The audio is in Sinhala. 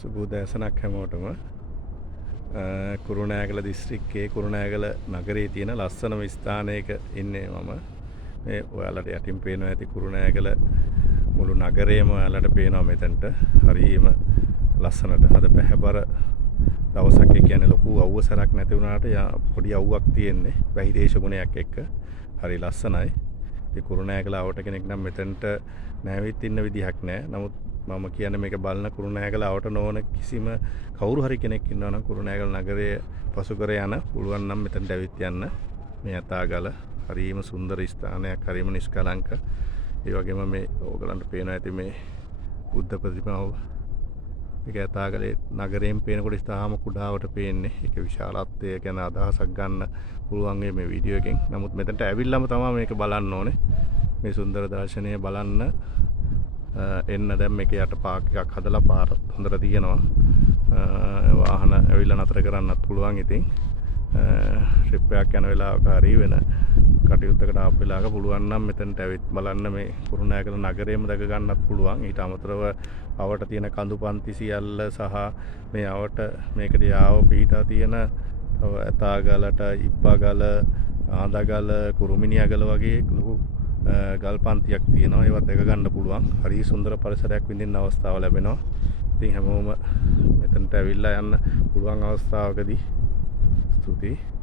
සුබෝදෑසනක් හැමෝටම කුරුණෑගල දිස්ත්‍රික්කයේ කුරුණෑගල නගරයේ තියෙන ලස්සනම ස්ථානයක ඉන්නේ මම. මේ ඔයාලට යටින් පේනවා ඇති කුරුණෑගල මුළු නගරයම ඔයාලට පේනවා මෙතනට. හරිම ලස්සනට අද පැහැපර දවසක්. ඒ කියන්නේ ලොකු අවුවසරක් නැති වුණාට පොඩි අවුවක් තියෙන්නේ බහිදේශ ගුණයක් එක්ක. හරි ලස්සනයි. ඉතින් කුරුණෑගල ආවට කෙනෙක් නම් මෙතනට නැවිත් ඉන්න විදිහක් නැහැ. නමුත් මම කියන්නේ මේක බලන කුරුණෑගල ආවට නොවන කිසිම කවුරු හරි කෙනෙක් ඉන්නවා නම් කුරුණෑගල නගරය පසු කර යන පුළුවන් නම් මෙතනට ඇවිත් යන්න. මේ අතාගල හරිම සුන්දර ස්ථානයක්, හරිම නිෂ්කලංක. ඒ වගේම මේ ඕගලන්ට පේනවා ඇති මේ බුද්ධ ප්‍රතිමාව. මේක අතාගලේ නගරයෙන් පේනකොට ඉතාලම කුඩාවට පේන්නේ. ඒක විශාලත්වය ගැන අදහසක් ගන්න පුළුවන් මේ වීඩියෝ එකෙන්. නමුත් මෙතනට ඇවිල්ලාම තමයි මේක බලන්න ඕනේ. මේ සුන්දර දර්ශනය බලන්න එන්න. දැන් මේක යට පාක් එකක් හදලා පාරත් හොඳට තියෙනවා. වාහන ඇවිල්ලා නතර කරන්නත් පුළුවන්. ඉතින් ට්‍රිප් එකක් යන වෙලාවක හරි වෙන කටයුත්තකට ආපු වෙලාවක පුළුවන් නම් මෙතනට ඇවිත් බලන්න මේ කුරුණෑගල නගරයම දැක ගන්නත් පුළුවන්. ඊට අමතරව අවට තියෙන කඳු පන්ති සියල්ල සහ මේ අවට මේකට යාව පිහිටා තියෙන ඇතාගලට ඉබ්බගල, ආඳගල, කුරුමිනියගල වගේ ලොකු ගල් පන්තියක් තියෙනවා. ඒවත් දැක ගන්න පුළුවන්. හරි සුන්දර පරිසරයක් විඳින්න අවස්ථාව ලැබෙනවා. ඉතින් හැමෝම මෙතනට ඇවිල්ලා යන්න පුළුවන් අවස්ථාවකදී ස්තුතියි.